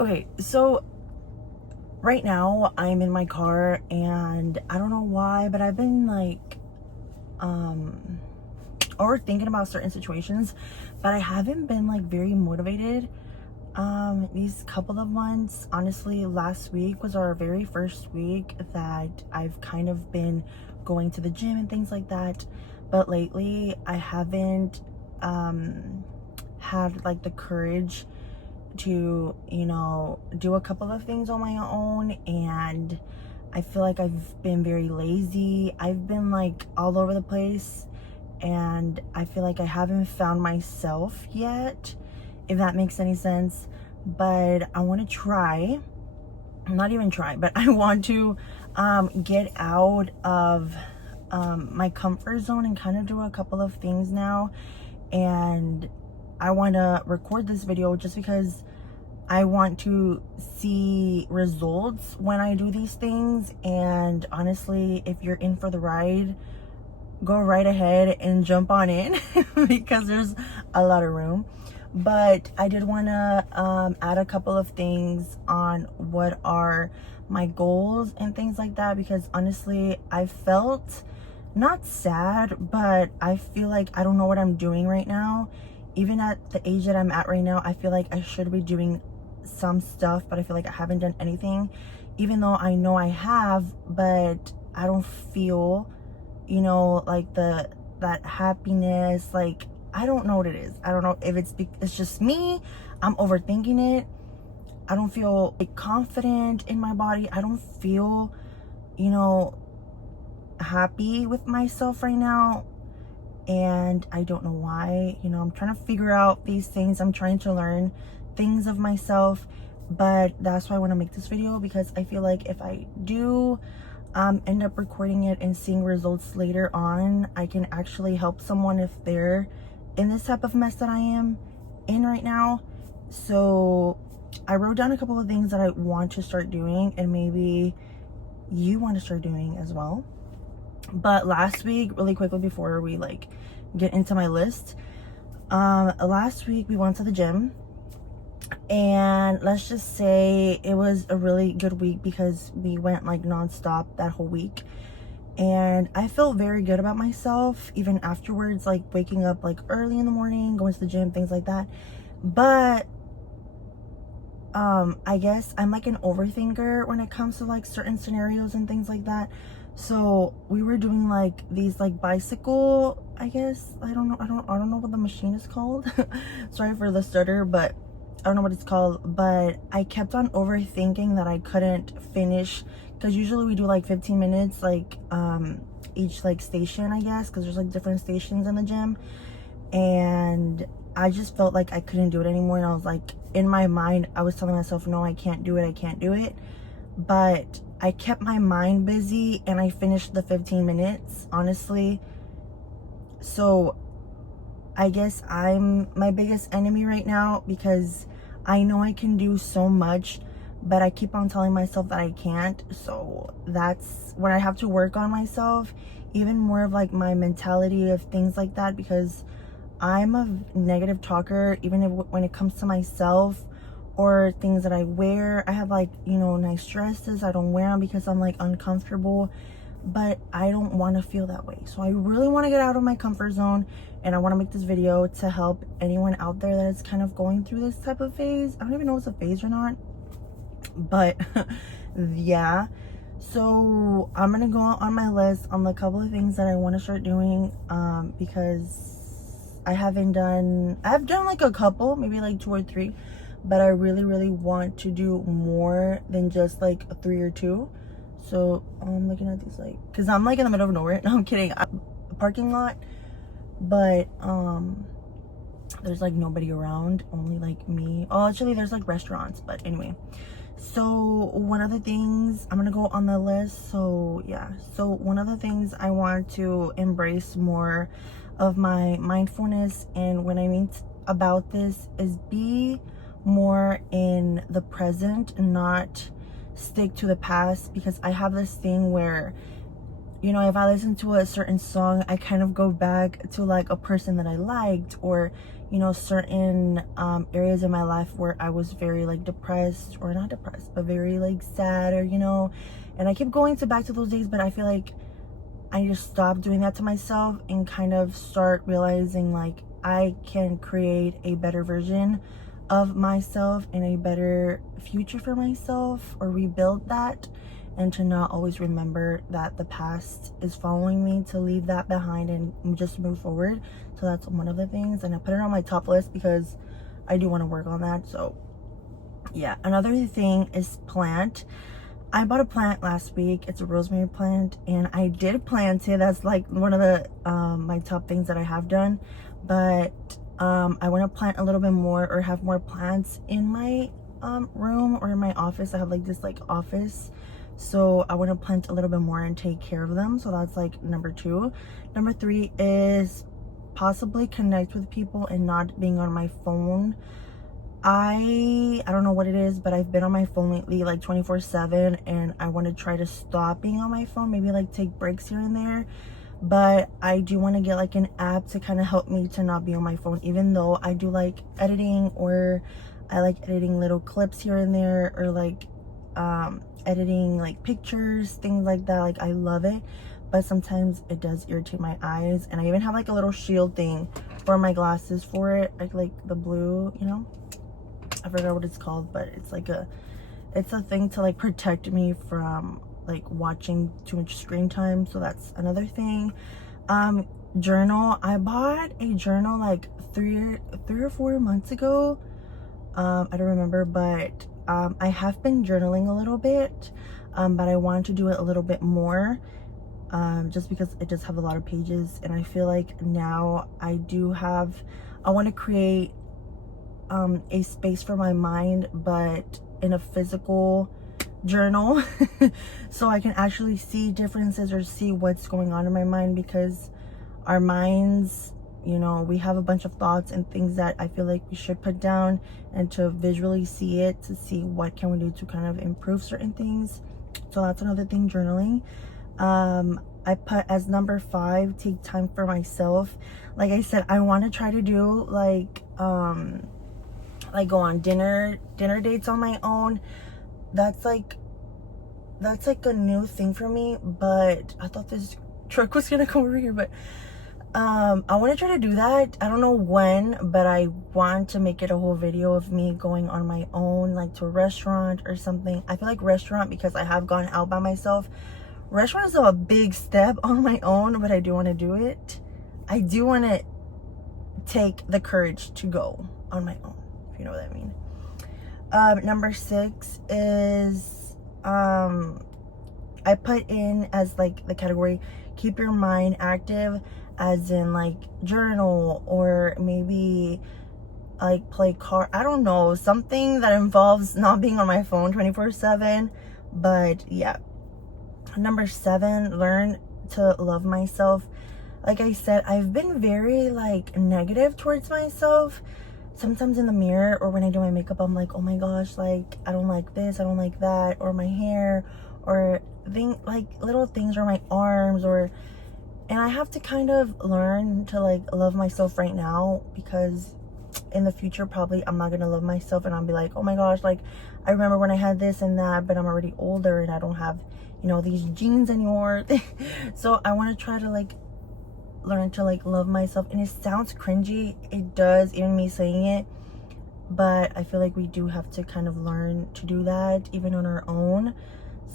Okay, so right now I'm in my car and I don't know why, but I've been like overthinking about certain situations, but I haven't been like very motivated these couple of months. Honestly, last week was our very first week that I've kind of been going to the gym and things like that, but lately I haven't had like the courage to, do a couple of things on my own. And I feel like I've been very lazy. I've been like all over the place, and I feel like I haven't found myself yet, if that makes any sense. But I want to try, not even try, but I want to get out of my comfort zone and kind of do a couple of things now. And I want to record this video just because I want to see results when I do these things. And honestly, if you're in for the ride, go right ahead and jump on in because there's a lot of room. But I did want to add a couple of things on what are my goals and things like that, because honestly, I felt not sad, but I feel like I don't know what I'm doing right now. Even at the age that I'm at right now, I feel like I should be doing some stuff, but I feel like I haven't done anything, even though I know I have. But I don't feel, like that happiness. Like, I don't know what it is. I don't know if it's just me. I'm overthinking it. I don't feel like confident in my body. I don't feel, happy with myself right now, and I don't know why. I'm trying to figure out these things. I'm trying to learn things of myself, but that's why I want to make this video, because I feel like if I do end up recording it and seeing results later on, I can actually help someone if they're in this type of mess that I am in right now. So I wrote down a couple of things that I want to start doing, and maybe you want to start doing as well. But last week, really quickly before we like get into my list, last week we went to the gym, and let's just say it was a really good week because we went like nonstop that whole week. And I felt very good about myself even afterwards, like waking up like early in the morning, going to the gym, things like that. But I guess I'm like an overthinker when it comes to like certain scenarios and things like that. So we were doing like these like bicycle, I guess, I don't know what the machine is called. Sorry for the stutter, but I don't know what it's called. But I kept on overthinking that I couldn't finish, because usually we do like 15 minutes like each like station, I guess, because there's like different stations in the gym. And I just felt like I couldn't do it anymore, and I was like, in my mind I was telling myself, no, I can't do it. But I kept my mind busy and I finished the 15 minutes, honestly. So I guess I'm my biggest enemy right now, because I know I can do so much, but I keep on telling myself that I can't. So that's when I have to work on myself, even more of like my mentality of things like that, because I'm a negative talker, even if, when it comes to myself or things that I wear. I have like, nice dresses. I don't wear them because I'm like uncomfortable, but I don't want to feel that way. So I really want to get out of my comfort zone, and I want to make this video to help anyone out there that is kind of going through this type of phase. I don't even know if it's a phase or not, but yeah. So I'm gonna go on my list on the couple of things that I want to start doing, because I've done like a couple, maybe like 2 or 3, but I really want to do more than just like 3 or 2. So I'm looking at these, like, because I'm like in the middle of nowhere. No, I'm kidding. A parking lot, but there's like nobody around, only like me. Oh, actually there's like restaurants, but anyway. So one of the things I'm gonna go on the list, so yeah, so one of the things I want to embrace more of my mindfulness, and when I mean about this is be more in the present, not stick to the past. Because I have this thing where you know, if I listen to a certain song, I kind of go back to like a person that I liked, or, you know, certain areas in my life where I was very like depressed, or not depressed, but very like sad, or, you know, and I keep going back to those days. But I feel like I need to stop doing that to myself and kind of start realizing like I can create a better version of myself and a better future for myself, or rebuild that, and to not always remember that the past is following me, to leave that behind and just move forward. So that's one of the things, and I put it on my top list because I do want to work on that. So yeah, another thing is plant. I bought a plant last week. It's a rosemary plant, and I did plant it. That's like one of the my top things that I have done. But I want to plant a little bit more, or have more plants in my room or in my office. I have like this like office, so I want to plant a little bit more and take care of them. So that's like number 2. Number 3 is possibly connect with people and not being on my phone. I don't know what it is, but I've been on my phone lately like 24/7, and I want to try to stop being on my phone, maybe like take breaks here and there. But I do want to get like an app to kind of help me to not be on my phone, even though I do like editing, or I like editing little clips here and there, or like editing like pictures, things like that. Like I love it, but sometimes it does irritate my eyes. And I even have like a little shield thing for my glasses for it, like the blue, you know, I forgot what it's called, but it's like it's a thing to like protect me from like watching too much screen time. So that's another thing. Journal. I bought a journal like three or 4 months ago. I don't remember, but I have been journaling a little bit, but I want to do it a little bit more, just because it does have a lot of pages, and I feel like now I want to create a space for my mind, but in a physical journal, so I can actually see differences or see what's going on in my mind. Because our minds, you know, we have a bunch of thoughts and things that I feel like we should put down, and to visually see it, to see what can we do to kind of improve certain things. So that's another thing, journaling. I put as number 5, take time for myself. Like I said, I want to try to do like go on dinner dates on my own. That's like a new thing for me. But I thought this truck was gonna come over here, but I want to try to do that. I don't know when, but I want to make it a whole video of me going on my own, like to a restaurant or something. I feel like restaurant, because I have gone out by myself. Restaurant is a big step on my own, but I do want to do it. I do want to take the courage to go on my own, if you know what I mean. Number 6 is I put in as like the category, keep your mind active, as in like journal, or maybe like play card. I don't know, something that involves not being on my phone 24/7. But yeah. Number 7, learn to love myself. Like I said, I've been very like negative towards myself. Sometimes in the mirror, or when I do my makeup, I'm like, oh my gosh, like I don't like this, I don't like that, or my hair, or like little things, or my arms, and I have to kind of learn to like love myself right now, because in the future probably I'm not gonna love myself, and I'll be like, oh my gosh, like I remember when I had this and that, but I'm already older and I don't have, you know, these jeans anymore. So I want to try to like learn to like love myself. And it sounds cringy, it does, even me saying it, but I feel like we do have to kind of learn to do that even on our own.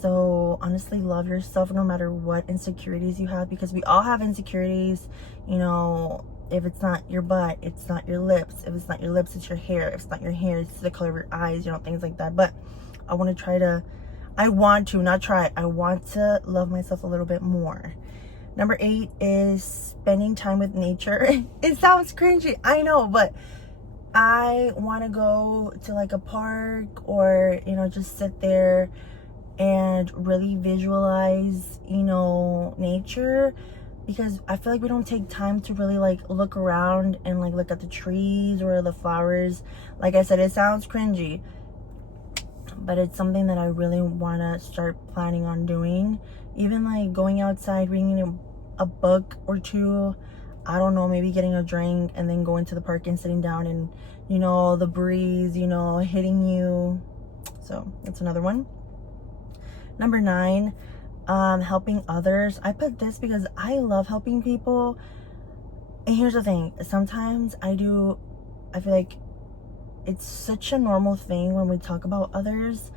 So honestly, love yourself no matter what insecurities you have, because we all have insecurities. You know, if it's not your butt, it's not your lips. If it's not your lips, it's your hair. If it's not your hair, it's the color of your eyes, you know, things like that. But I want to I want to love myself a little bit more. Number 8 is spending time with nature. It sounds cringy, I know, but I want to go to like a park, or, you know, just sit there and really visualize, you know, nature, because I feel like we don't take time to really like look around and like look at the trees or the flowers. Like I said, it sounds cringy, but it's something that I really want to start planning on doing. Even like going outside, reading a book or two, I don't know, maybe getting a drink and then going to the park and sitting down and, you know, the breeze, you know, hitting you. So that's another one. Number 9, helping others. I put this because I love helping people. And here's the thing, sometimes I feel like it's such a normal thing when we talk about others,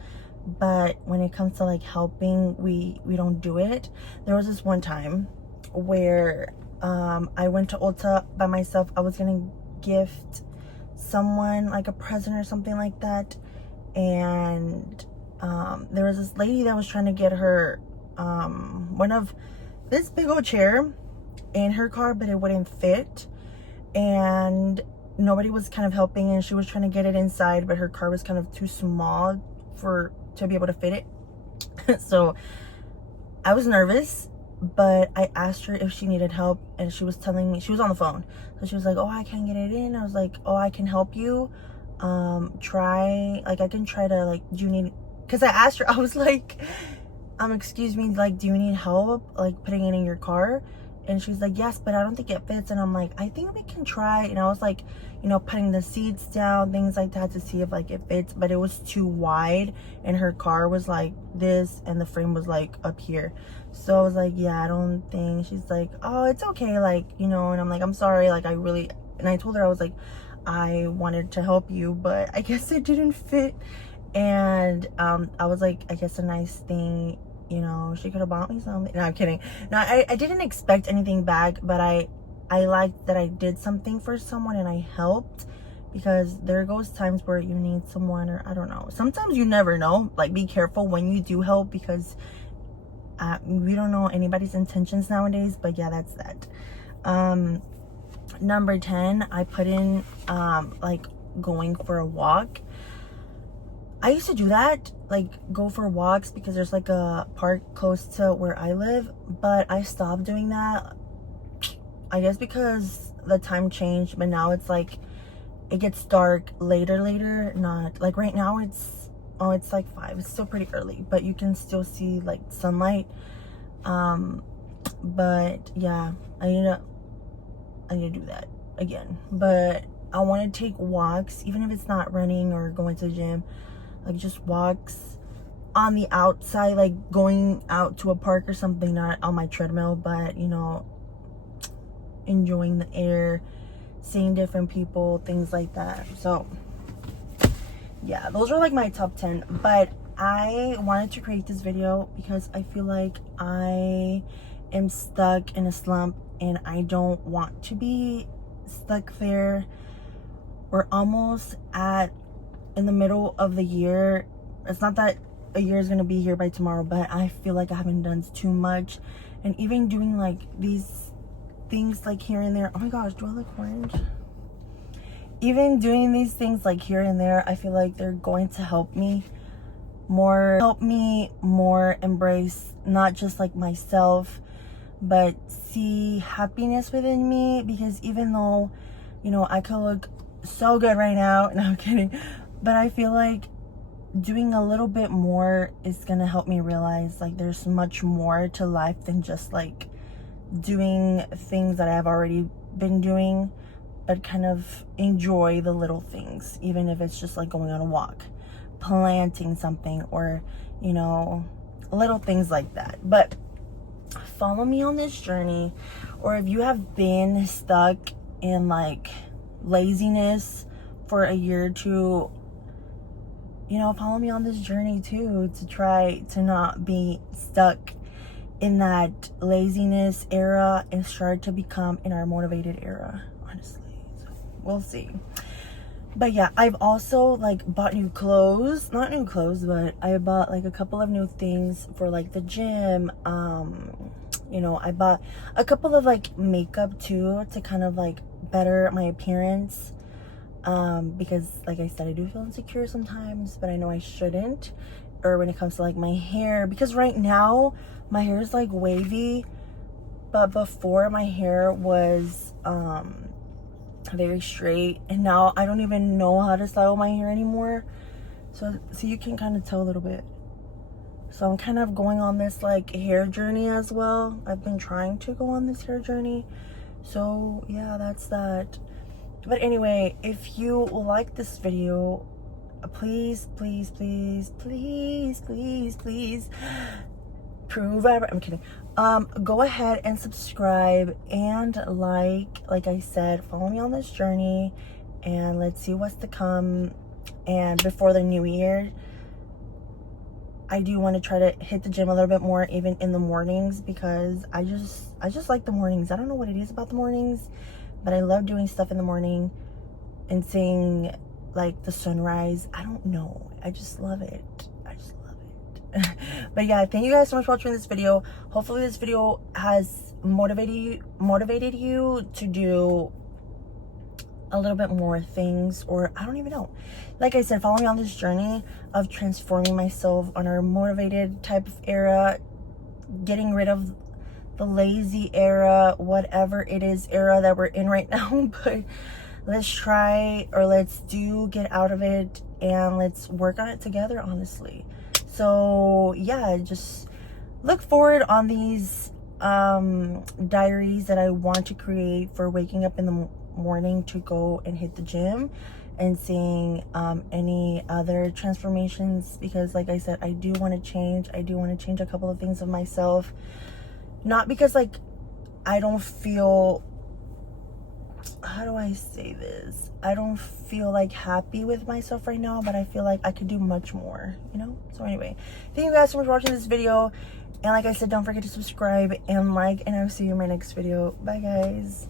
but when it comes to like helping, we don't do it. There was this one time where I went to Ulta by myself. I was gonna gift someone like a present or something like that, and there was this lady that was trying to get her one of this big old chair in her car, but it wouldn't fit, and nobody was kind of helping, and she was trying to get it inside, but her car was kind of too small to be able to fit it. So I was nervous, but I asked her if she needed help, and she was telling me, she was on the phone, so she was like, oh, I can't get it in. I was like, oh, I can help you. Try, like, I can try to, like, do you need, because I asked her, I was like, excuse me, like, do you need help like putting it in your car? And she's like, yes, but I don't think it fits. And I'm like, I think we can try. And I was like, you know, putting the seats down, things like that, to see if like it fits, but it was too wide, and her car was like this and the frame was like up here. So I was like, yeah, I don't think. She's like, oh, it's okay, like, you know. And I'm like, I'm sorry, like, and I told her, I was like, I wanted to help you, but I guess it didn't fit. And I was like, I guess a nice thing, you know, she could have bought me something. No, I'm kidding. No, I didn't expect anything back, but I liked that I did something for someone and I helped, because there goes times where you need someone, or I don't know. Sometimes you never know. Like, be careful when you do help, because we don't know anybody's intentions nowadays. But yeah, that's that. Number 10, I put in like going for a walk. I used to do that, like go for walks, because there's like a park close to where I live, but I stopped doing that. I guess because the time changed, but now it's like it gets dark later, not like right now. It's like 5. It's still pretty early, but you can still see like sunlight. But yeah, I need to do that again. But I want to take walks, even if it's not running or going to the gym. Like, just walks on the outside, like going out to a park or something, not on my treadmill, but, you know, enjoying the air, seeing different people, things like that. So yeah, those are like my top 10. But I wanted to create this video because I feel like I am stuck in a slump, and I don't want to be stuck there. We're almost in the middle of the year. It's not that a year is gonna be here by tomorrow, but I feel like I haven't done too much. And even doing like these things like here and there. Oh my gosh, do I look orange? Even doing these things like here and there, I feel like they're going to help me more embrace not just like myself, but see happiness within me. Because even though, you know, I could look so good right now, and I'm kidding, but I feel like doing a little bit more is gonna help me realize like there's much more to life than just like doing things that I've already been doing, but kind of enjoy the little things, even if it's just like going on a walk, planting something, or, you know, little things like that. But follow me on this journey. Or if you have been stuck in like laziness for a year or two, you know, follow me on this journey too, to try to not be stuck in that laziness era and start to become in our motivated era, honestly. So we'll see. But yeah, I've also like bought new clothes, not new clothes, but I bought like a couple of new things for like the gym. You know, I bought a couple of like makeup too, to kind of like better my appearance. Because like I said, I do feel insecure sometimes, but I know I shouldn't. Or when it comes to like my hair, because right now my hair is like wavy, but before my hair was very straight, and now I don't even know how to style my hair anymore. So you can kind of tell a little bit. So I'm kind of going on this like hair journey as well. I've been trying to go on this hair journey. So yeah, that's that. But anyway, if you like this video, please prove I'm kidding. Go ahead and subscribe and like I said, follow me on this journey, and let's see what's to come. And before the new year, I do want to try to hit the gym a little bit more, even in the mornings, because I just like the mornings. I don't know what it is about the mornings, but I love doing stuff in the morning and seeing like the sunrise. I don't know, I just love it. I just love it. But yeah, thank you guys so much for watching this video. Hopefully this video has motivated you to do a little bit more things, or I don't even know. Like I said, follow me on this journey of transforming myself on our motivated type of era, getting rid of the lazy era, whatever it is era that we're in right now. But let's try, or let's get out of it, and let's work on it together, honestly. So yeah, just look forward on these diaries that I want to create for waking up in the morning to go and hit the gym, and seeing any other transformations, because like I said, I do want to change. I do want to change a couple of things of myself, not because like I don't feel, how do I say this, I don't feel like happy with myself right now, but I feel like I could do much more, you know. So anyway, thank you guys so much for watching this video, and like I said, don't forget to subscribe and like, and I'll see you in my next video. Bye guys.